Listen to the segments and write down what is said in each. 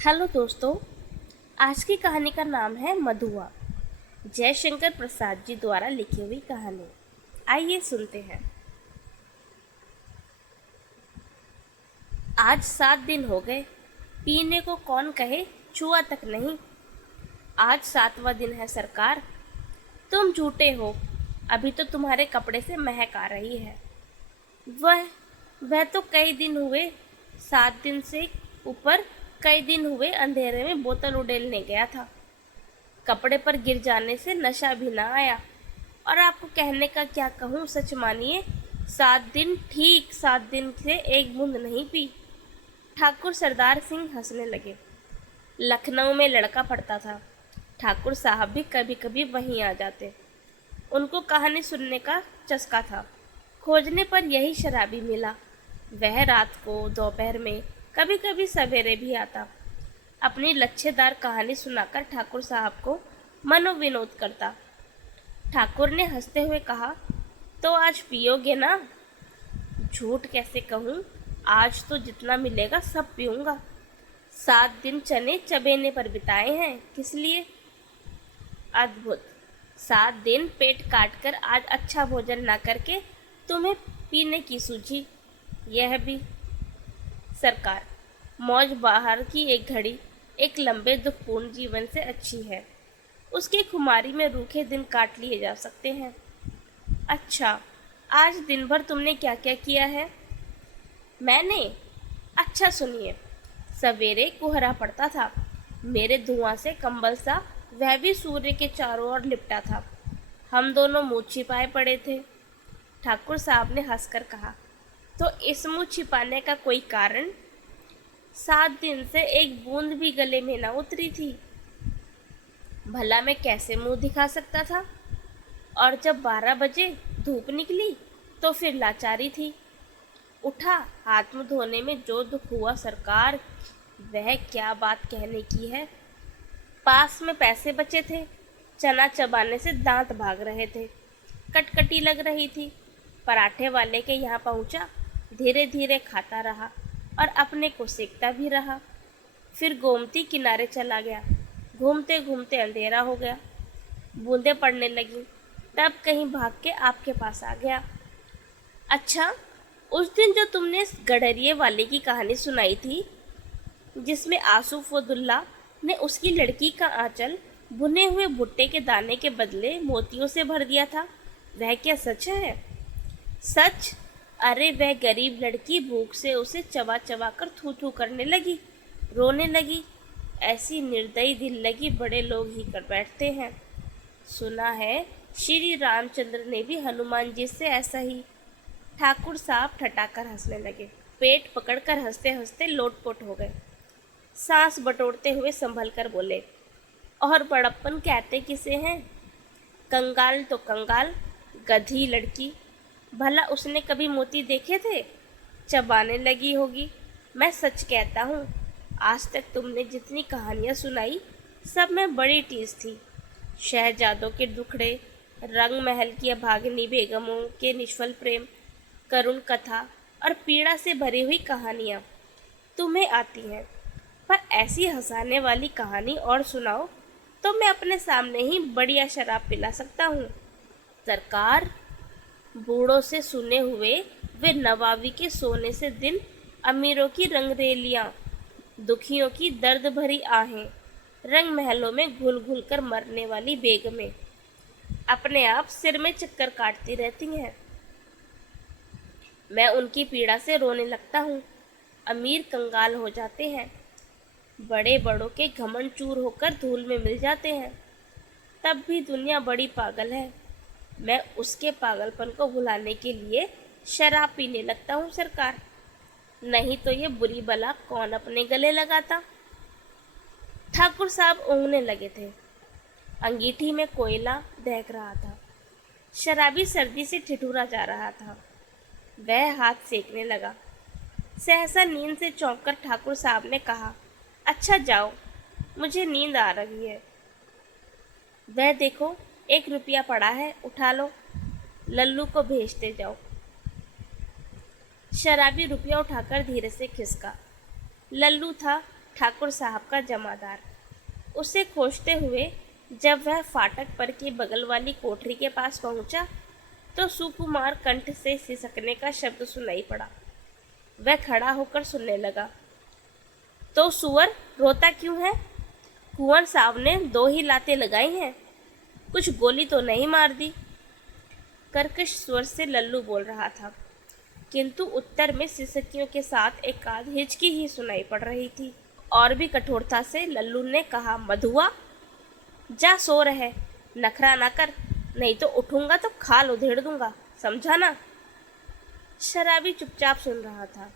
Hello दोस्तों। आज की कहानी का नाम है मधुआ। जयशंकर प्रसाद जी द्वारा लिखी हुई कहानी। आइए सुनते हैं। आज 7 दिन हो गए, पीने को कौन कहे, छुआ तक नहीं। आज 7वां दिन है सरकार। तुम झूठे हो, अभी तो तुम्हारे कपड़े से महक आ रही है। वह वह तो कई दिन हुए, 7 दिन से ऊपर कई दिन हुए अंधेरे में बोतल उड़ेलने गया था। कपड़े पर गिर जाने से नशा भी ना आया। और आपको कहने का क्या कहूँ, सच मानिए 7 दिन, ठीक 7 दिन से एक बूंद नहीं पी। ठाकुर सरदार सिंह हंसने लगे। लखनऊ में लड़का पढ़ता था। ठाकुर साहब भी कभी कभी वहीं आ जाते। उनको कहानी सुनने का चस्का था। खोजने पर यही शराबी मिला। वह रात को, दोपहर में, कभी कभी सवेरे भी आता। अपनी लच्छेदार कहानी सुनाकर ठाकुर साहब को मनोविनोद करता। ठाकुर ने हंसते हुए कहा, तो आज पियोगे ना? झूठ कैसे कहूँ, आज तो जितना मिलेगा सब पीऊँगा। 7 दिन चने चबेने पर बिताए हैं, किस लिए? अद्भुत। 7 दिन पेट काट कर आज अच्छा भोजन ना करके तुम्हें पीने की सूझी। यह भी सरकार, मौज बाहर की एक घड़ी एक लंबे दुखपूर्ण जीवन से अच्छी है। उसकी खुमारी में रूखे दिन काट लिए जा सकते हैं। अच्छा, आज दिन भर तुमने क्या क्या किया है? मैंने? अच्छा सुनिए। सवेरे कोहरा पड़ता था। मेरे धुआं से कंबल सा वह भी सूर्य के चारों ओर लिपटा था। हम दोनों मुँह छिपाए पड़े थे। ठाकुर साहब ने हंसकर कहा, तो इस मुँह छिपाने का कोई कारण? 7 दिन से एक बूंद भी गले में न उतरी थी। भला मैं कैसे मुंह दिखा सकता था? और जब 12 बजे धूप निकली तो फिर लाचारी थी। उठा, हाथ मुंह धोने में जो दुख हुआ सरकार, वह क्या बात कहने की है। पास में पैसे बचे थे। चना चबाने से दांत भाग रहे थे। कटकटी लग रही थी। पराठे वाले के यहाँ पहुँचा, धीरे धीरे खाता रहा और अपने को सेकता भी रहा। फिर गोमती किनारे चला गया। घूमते घूमते अंधेरा हो गया। बूंदें पड़ने लगी। तब कहीं भाग के आपके पास आ गया। अच्छा, उस दिन जो तुमने गडरिये वाले की कहानी सुनाई थी, जिसमें आसूफुद्दौला ने उसकी लड़की का आंचल भुने हुए भुट्टे के दाने के बदले मोतियों से भर दिया था, वह क्या सच है? सच? अरे वह गरीब लड़की भूख से उसे चबा चबा कर थू थू करने लगी, रोने लगी। ऐसी निर्दयी दिल लगी बड़े लोग ही कर बैठते हैं। सुना है श्री रामचंद्र ने भी हनुमान जी से ऐसा ही। ठाकुर साहब ठठाकर हंसने लगे। पेट पकड़कर हंसते हंसते लोटपोट हो गए। सांस बटोरते हुए संभल कर बोले, और बड़प्पन कहते किसे हैं? कंगाल तो कंगाल, गधी लड़की। भला उसने कभी मोती देखे थे? चबाने लगी होगी। मैं सच कहता हूँ, आज तक तुमने जितनी कहानियाँ सुनाई, सब में बड़ी टीस थी। शहजादों के दुखड़े, रंग महल की अभागिनी बेगमों के निष्फल प्रेम, करुण कथा और पीड़ा से भरी हुई कहानियाँ तुम्हें आती हैं। पर ऐसी हंसाने वाली कहानी और सुनाओ तो मैं अपने सामने ही बढ़िया शराब पिला सकता हूँ। सरकार, बूढ़ों से सुने हुए वे नवाबी के सोने से दिन, अमीरों की रंगरेलियाँ, दुखियों की दर्द भरी आहें, रंग महलों में घुल घुल कर मरने वाली बेगमें अपने आप सिर में चक्कर काटती रहती हैं। मैं उनकी पीड़ा से रोने लगता हूँ। अमीर कंगाल हो जाते हैं। बड़े बड़ों के घमंड चूर होकर धूल में मिल जाते हैं। तब भी दुनिया बड़ी पागल है। मैं उसके पागलपन को भुलाने के लिए शराब पीने लगता हूँ सरकार, नहीं तो ये बुरी बला कौन अपने गले लगाता। ठाकुर साहब ऊँघने लगे थे। अंगीठी में कोयला दहक रहा था। शराबी सर्दी से ठिठुरा जा रहा था। वह हाथ सेकने लगा। सहसा नींद से चौंककर ठाकुर साहब ने कहा, अच्छा जाओ, मुझे नींद आ रही है। वह देखो, 1 रुपया पड़ा है, उठा लो, लल्लू को भेजते जाओ। शराबी रुपया उठाकर धीरे से खिसका। लल्लू था, ठाकुर साहब का जमादार। उसे खोजते हुए जब वह फाटक पर की बगल वाली कोठरी के पास पहुंचा तो सुकुमार कंठ से सिसकने का शब्द सुनाई पड़ा। वह खड़ा होकर सुनने लगा। तो सुअर रोता क्यों है? कुंवर साहब ने 2 ही लातें लगाई हैं, कुछ गोली तो नहीं मार दी? कर्कश स्वर से लल्लू बोल रहा था, किंतु उत्तर में सिसकियों के साथ एक आध हिचकी ही सुनाई पड़ रही थी। और भी कठोरता से लल्लू ने कहा, मधुआ, जा सो रहे, नखरा ना कर, नहीं तो उठूंगा तो खाल उधेड़ दूंगा, समझा ना? शराबी चुपचाप सुन रहा था।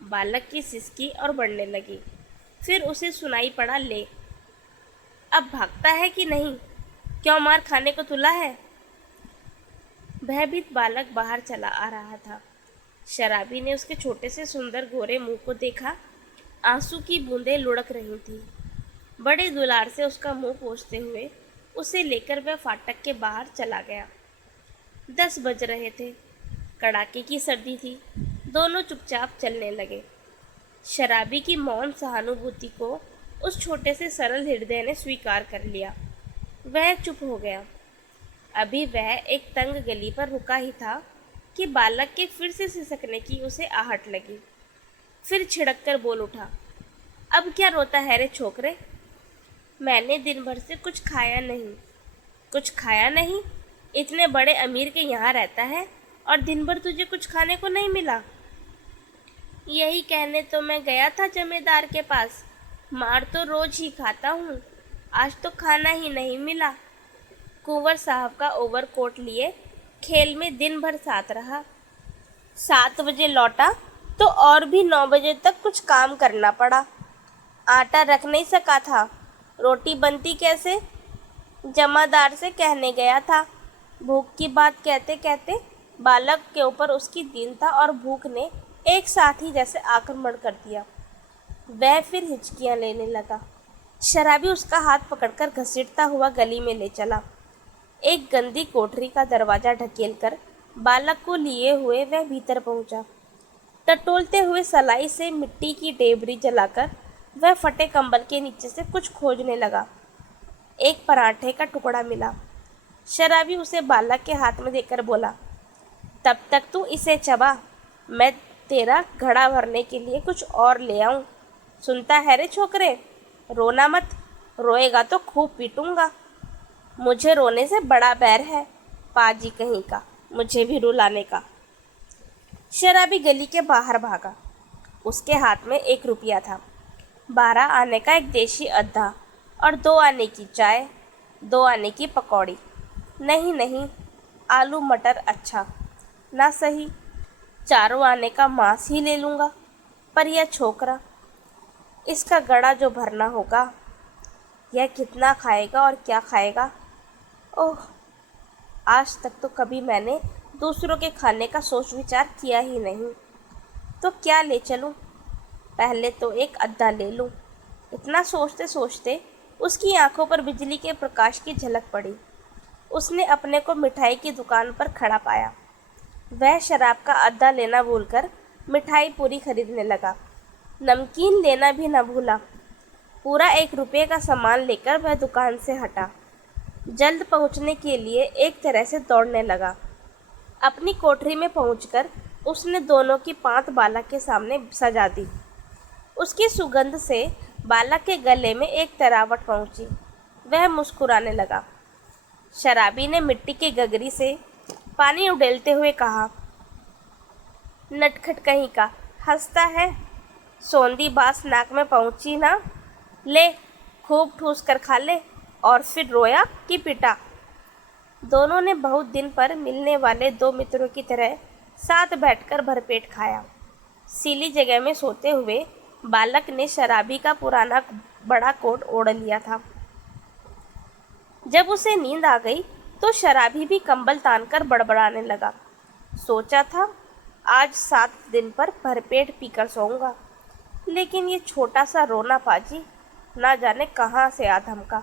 बालक की सिसकी और बढ़ने लगी। फिर उसे सुनाई पड़ा, ले, अब भागता है कि नहीं? क्यों मार खाने को तुला है? भयभीत बालक बाहर चला आ रहा था। शराबी ने उसके छोटे से सुंदर गोरे मुंह को देखा। आंसू की बूंदें लुढ़क रही थी। बड़े दुलार से उसका मुंह पोंछते हुए उसे लेकर वह फाटक के बाहर चला गया। 10 बज रहे थे। कड़ाके की सर्दी थी। दोनों चुपचाप चलने लगे। शराबी की मौन सहानुभूति को उस छोटे से सरल हृदय ने स्वीकार कर लिया। वह चुप हो गया। अभी वह एक तंग गली पर रुका ही था कि बालक के फिर से सिसकने की उसे आहट लगी। फिर छिड़क कर बोल उठा, अब क्या रोता है रे छोकरे? मैंने दिन भर से कुछ खाया नहीं। कुछ खाया नहीं? इतने बड़े अमीर के यहाँ रहता है और दिन भर तुझे कुछ खाने को नहीं मिला? यही कहने तो मैं गया था जमींदार के पास। मार तो रोज ही खाता हूँ, आज तो खाना ही नहीं मिला। कुंवर साहब का ओवरकोट लिए खेल में दिन भर साथ रहा। 7 बजे लौटा तो और भी 9 बजे तक कुछ काम करना पड़ा। आटा रख नहीं सका था, रोटी बनती कैसे? जमादार से कहने गया था। भूख की बात कहते कहते बालक के ऊपर उसकी दीनता और भूख ने एक साथ ही जैसे आक्रमण कर दिया। वह फिर हिचकियां लेने लगा। शराबी उसका हाथ पकड़कर घसीटता हुआ गली में ले चला। एक गंदी कोठरी का दरवाजा ढकेलकर बालक को लिए हुए वह भीतर पहुंचा। टटोलते हुए सलाई से मिट्टी की डेबरी जलाकर वह फटे कंबल के नीचे से कुछ खोजने लगा। एक पराठे का टुकड़ा मिला। शराबी उसे बालक के हाथ में देकर बोला, तब तक तू इसे चबा, मैं तेरा घड़ा भरने के लिए कुछ और ले आऊं। सुनता है रे छोकरे? रोना मत, रोएगा तो खूब पीटूंगा। मुझे रोने से बड़ा बैर है, पाजी कहीं का, मुझे भी रुलाने का। शराबी गली के बाहर भागा। उसके हाथ में 1 रुपया था। 12 आने का एक देशी अद्धा और 2 आने की चाय, 2 आने की पकौड़ी। नहीं नहीं, आलू मटर अच्छा ना सही, 4 आने का मांस ही ले लूँगा। पर यह छोकरा, इसका गड़ा जो भरना होगा, यह कितना खाएगा और क्या खाएगा? ओह, आज तक तो कभी मैंने दूसरों के खाने का सोच विचार किया ही नहीं। तो क्या ले चलूं? पहले तो एक अद्धा ले लूं। इतना सोचते सोचते उसकी आंखों पर बिजली के प्रकाश की झलक पड़ी। उसने अपने को मिठाई की दुकान पर खड़ा पाया। वह शराब का अद्धा लेना भूलकर मिठाई पूरी खरीदने लगा। नमकीन लेना भी न भूला। पूरा 1 रुपये का सामान लेकर वह दुकान से हटा। जल्द पहुंचने के लिए एक तरह से दौड़ने लगा। अपनी कोठरी में पहुंचकर उसने दोनों की पांत बालक के सामने सजा दी। उसकी सुगंध से बालक के गले में एक तरावट पहुंची। वह मुस्कुराने लगा। शराबी ने मिट्टी की गगरी से पानी उड़ेलते हुए कहा, नटखट कहीं का, हंसता है? सौंधी बास नाक में पहुंची ना? ले, खूब ठूस कर खा ले। और फिर रोया कि पिटा? दोनों ने बहुत दिन पर मिलने वाले 2 मित्रों की तरह साथ बैठकर भरपेट खाया। सीली जगह में सोते हुए बालक ने शराबी का पुराना बड़ा कोट ओढ़ लिया था। जब उसे नींद आ गई तो शराबी भी कंबल तानकर बड़बड़ाने लगा। सोचा था आज 7 दिन पर भरपेट पीकर सोऊंगा, लेकिन ये छोटा सा रोना पाजी ना जाने कहाँ से आ धमका।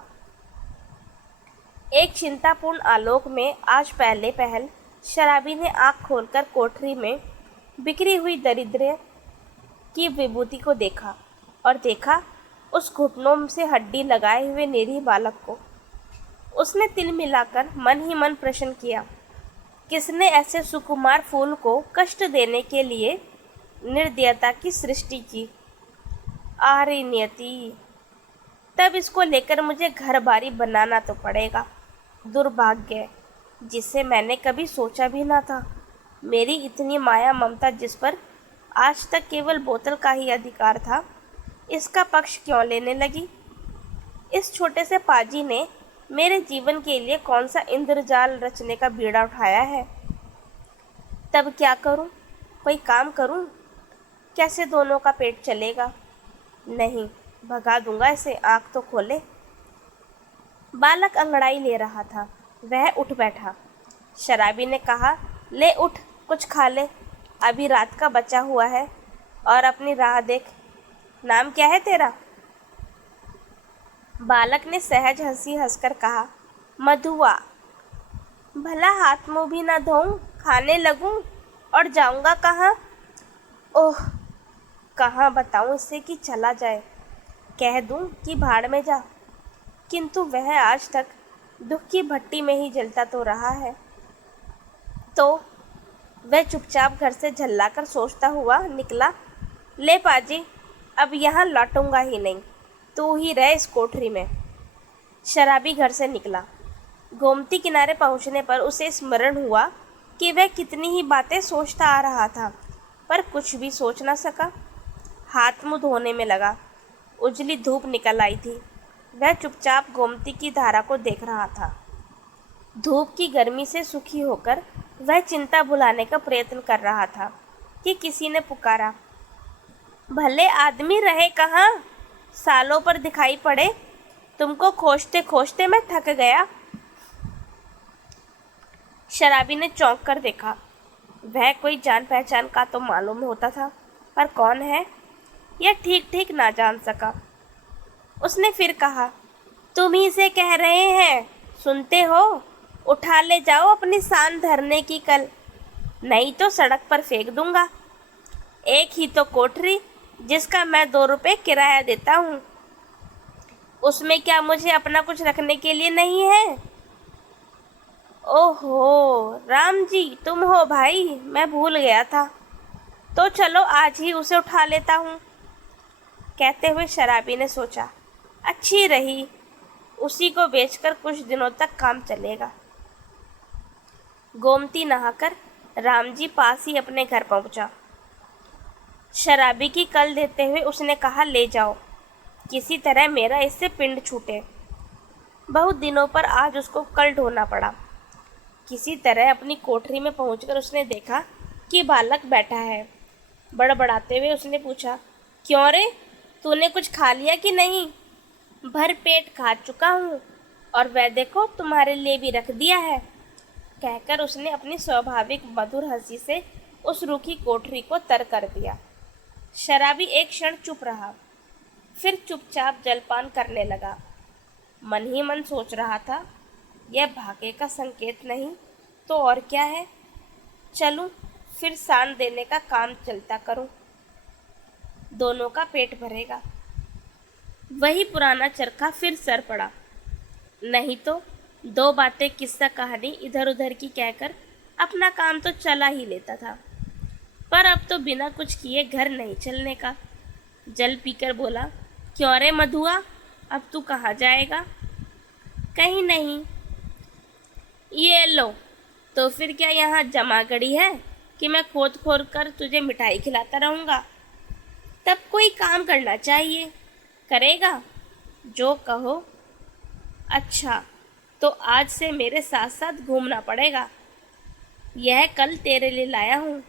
एक चिंतापूर्ण आलोक में आज पहले पहल शराबी ने आँख खोलकर कोठरी में बिखरी हुई दरिद्र की विभूति को देखा। और देखा उस घुटनों से हड्डी लगाए हुए निरीह बालक को। उसने तिल मिलाकर मन ही मन प्रश्न किया, किसने ऐसे सुकुमार फूल को कष्ट देने के लिए निर्दयता की सृष्टि की? आरे नियति, तब इसको लेकर मुझे घर बारी बनाना तो पड़ेगा। दुर्भाग्य, जिसे मैंने कभी सोचा भी ना था। मेरी इतनी माया ममता जिस पर आज तक केवल बोतल का ही अधिकार था, इसका पक्ष क्यों लेने लगी? इस छोटे से पाजी ने मेरे जीवन के लिए कौन सा इंद्रजाल रचने का बीड़ा उठाया है? तब क्या करूं? कोई काम करूं? कैसे दोनों का पेट चलेगा? नहीं, भगा दूंगा इसे, आँख तो खोले। बालक अंगड़ाई ले रहा था। वह उठ बैठा। शराबी ने कहा, ले उठ, कुछ खा ले, अभी रात का बचा हुआ है, और अपनी राह देख। नाम क्या है तेरा? बालक ने सहज हंसी हंसकर कहा, मधुआ। भला हाथ मुंह भी ना धोऊं, खाने लगूं, और जाऊंगा कहाँ? ओह, कहाँ बताऊं इसे कि चला जाए, कह दूं कि भाड़ में जा। किंतु वह आज तक दुख की भट्टी में ही जलता तो रहा है। तो वह चुपचाप घर से झल्लाकर सोचता हुआ निकला, ले पाजी, अब यहाँ लौटूंगा ही नहीं, तू ही रह इस कोठरी में। शराबी घर से निकला। गोमती किनारे पहुँचने पर उसे स्मरण हुआ कि वह कितनी ही बातें सोचता आ रहा था, पर कुछ भी सोच न सका। हाथ मुँह धोने में लगा। उजली धूप निकल आई थी। वह चुपचाप गोमती की धारा को देख रहा था। धूप की गर्मी से सुखी होकर वह चिंता भुलाने का प्रयत्न कर रहा था कि किसी ने पुकारा, भले आदमी रहे कहाँ, सालों पर दिखाई पड़े, तुमको खोजते खोजते मैं थक गया। शराबी ने चौंक कर देखा। वह कोई जान पहचान का तो मालूम होता था, पर कौन है यह ठीक ठीक ना जान सका। उसने फिर कहा, तुम ही से कह रहे हैं, सुनते हो? उठा ले जाओ अपनी शान धरने की कल, नहीं तो सड़क पर फेंक दूंगा। एक ही तो कोठरी जिसका मैं 2 रुपये किराया देता हूँ, उसमें क्या मुझे अपना कुछ रखने के लिए नहीं है? ओहो, राम जी तुम हो भाई, मैं भूल गया था। तो चलो आज ही उसे उठा लेता हूँ। कहते हुए शराबी ने सोचा, अच्छी रही, उसी को बेचकर कुछ दिनों तक काम चलेगा। गोमती नहाकर रामजी पास ही अपने घर पहुंचा। शराबी की कल देते हुए उसने कहा, ले जाओ, किसी तरह मेरा इससे पिंड छूटे। बहुत दिनों पर आज उसको कल ढोना पड़ा। किसी तरह अपनी कोठरी में पहुंचकर उसने देखा कि बालक बैठा है। बड़बड़ाते हुए उसने पूछा, क्यों रे, तूने कुछ खा लिया कि नहीं? भर पेट खा चुका हूँ, और वह देखो तुम्हारे लिए भी रख दिया है, कहकर उसने अपनी स्वाभाविक मधुर हंसी से उस रूखी कोठरी को तर कर दिया। शराबी एक क्षण चुप रहा, फिर चुपचाप जलपान करने लगा। मन ही मन सोच रहा था, यह भाग्य का संकेत नहीं तो और क्या है। चलूं, फिर सान देने का काम चलता करूं, दोनों का पेट भरेगा। वही पुराना चरखा फिर सर पड़ा। नहीं तो 2 बातें किस्सा कहानी इधर उधर की कहकर अपना काम तो चला ही लेता था, पर अब तो बिना कुछ किए घर नहीं चलने का। जल पीकर बोला, क्यों रे मधुआ, अब तू कहाँ जाएगा? कहीं नहीं। ये लो, तो फिर क्या यहाँ जमा गड़ी है कि मैं खोद खोद कर तुझे मिठाई खिलाता रहूँगा? तब कोई काम करना चाहिए, करेगा जो कहो। अच्छा, तो आज से मेरे साथ साथ घूमना पड़ेगा। यह कल तेरे लिए लाया हूँ,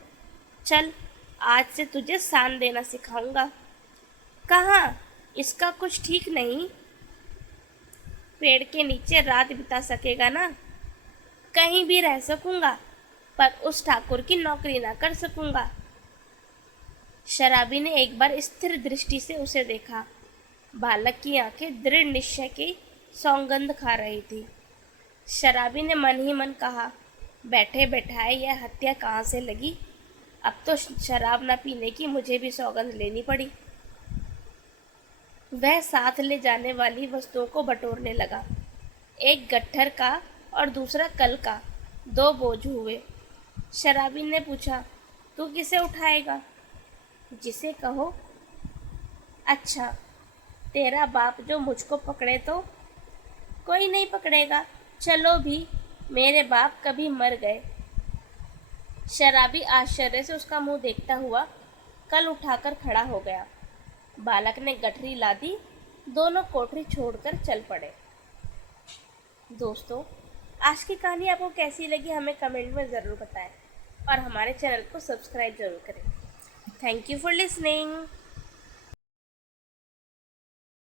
चल आज से तुझे सान देना सिखाऊंगा। कहाँ, इसका कुछ ठीक नहीं। पेड़ के नीचे रात बिता सकेगा ना? कहीं भी रह सकूंगा, पर उस ठाकुर की नौकरी ना कर सकूंगा। शराबी ने एक बार स्थिर दृष्टि से उसे देखा। बालक की आंखें दृढ़ निश्चय की सौगंध खा रही थी। शराबी ने मन ही मन कहा, बैठे बैठाए यह हत्या कहाँ से लगी? अब तो शराब न पीने की मुझे भी सौगंध लेनी पड़ी। वह साथ ले जाने वाली वस्तुओं को बटोरने लगा। एक गट्ठर का और दूसरा कल का, 2 बोझ हुए। शराबी ने पूछा, तू किसे उठाएगा? जिसे कहो। अच्छा, तेरा बाप जो मुझको पकड़े तो? कोई नहीं पकड़ेगा, चलो भी, मेरे बाप कभी मर गए। शराबी आश्चर्य से उसका मुंह देखता हुआ कल उठाकर खड़ा हो गया। बालक ने गठरी ला दी, दोनों कोठरी छोड़कर चल पड़े। दोस्तों, आज की कहानी आपको कैसी लगी हमें कमेंट में ज़रूर बताएं और हमारे चैनल को सब्सक्राइब ज़रूर करें। Thank you for listening.